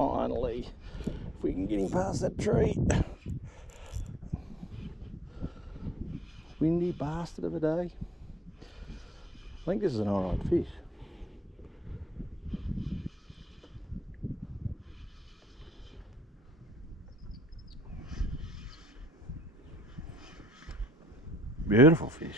Finally, if we can get him past that tree. Windy bastard of a day. I think this is an alright fish. Beautiful fish.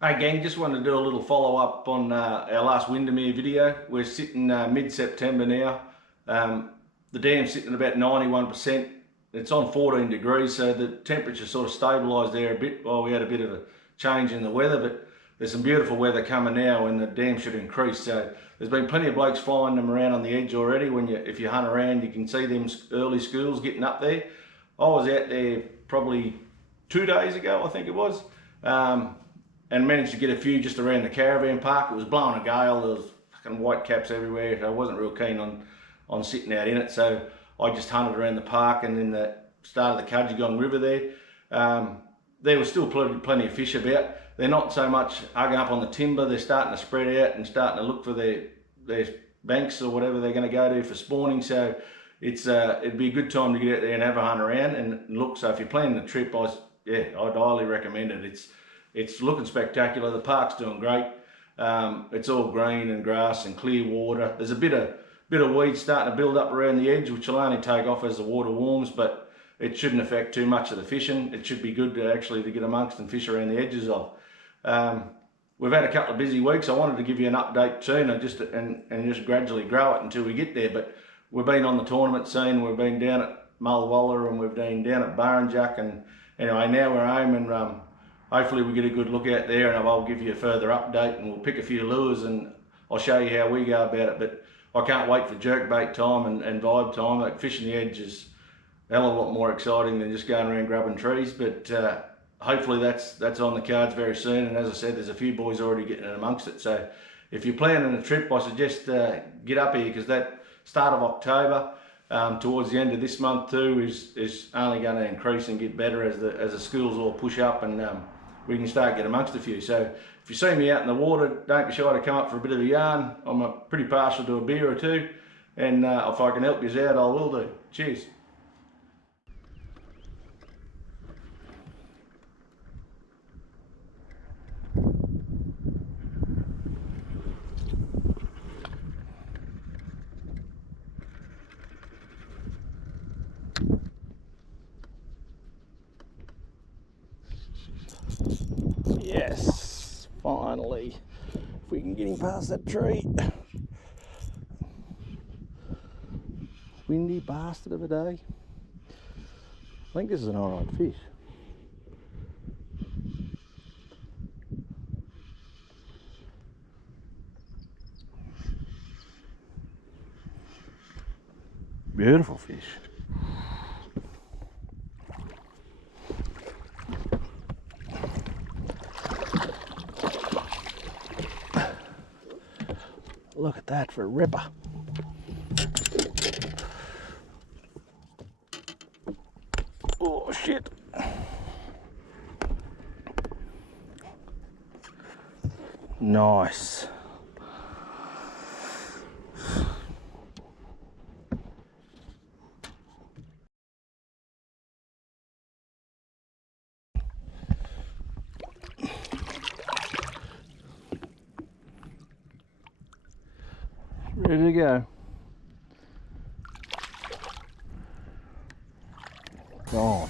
Hey gang, just wanted to do a little follow up on our last Windamere video. We're sitting mid-September now. The dam's sitting at about 91%. It's on 14 degrees, so the temperature sort of stabilised there a bit while we had a bit of a change in the weather, but there's some beautiful weather coming now and the dam should increase. So there's been plenty of blokes flying them around on the edge already. If you hunt around, you can see them early schools getting up there. I was out there probably 2 days ago, I think it was, and managed to get a few just around the caravan park. It was blowing a gale, there was fucking white caps everywhere, so I wasn't real keen on sitting out in it, so I just hunted around the park and in the start of the Cudgegong River there. There was still plenty of fish about. They're not so much hung up on the timber, they're starting to spread out and starting to look for their banks or whatever they're going to go to for spawning, so it'd be a good time to get out there and have a hunt around and look. So if you're planning the trip, I'd highly recommend it. It's looking spectacular. The park's doing great. It's all green and grass and clear water. There's a bit of weeds starting to build up around the edge, which will only take off as the water warms, but it shouldn't affect too much of the fishing. It should be good to get amongst and fish around the edges of. We've had a couple of busy weeks. I wanted to give you an update soon and just gradually grow it until we get there. But we've been on the tournament scene. We've been down at Mulwala and we've been down at Barrenjack, and anyway, now we're home and hopefully we get a good look out there, and I'll give you a further update and we'll pick a few lures and I'll show you how we go about it. But I can't wait for jerkbait time and vibe time. Like fishing the edge is a hell of a lot more exciting than just going around grabbing trees, but hopefully that's on the cards very soon. And as I said, there's a few boys already getting in amongst it, so if you're planning a trip, I suggest get up here, because that start of October towards the end of this month too is only going to increase and get better as the schools all push up and we can start getting amongst a few. So if you see me out in the water, don't be shy to come up for a bit of a yarn. I'm pretty partial to a beer or two, and if I can help you out, I will do. Cheers. Yes, finally, if we can get him past that tree. Windy bastard of a day. I think this is an alright fish. Beautiful fish. Look at that for a ripper. Oh shit. Nice. Ready to go. Go on.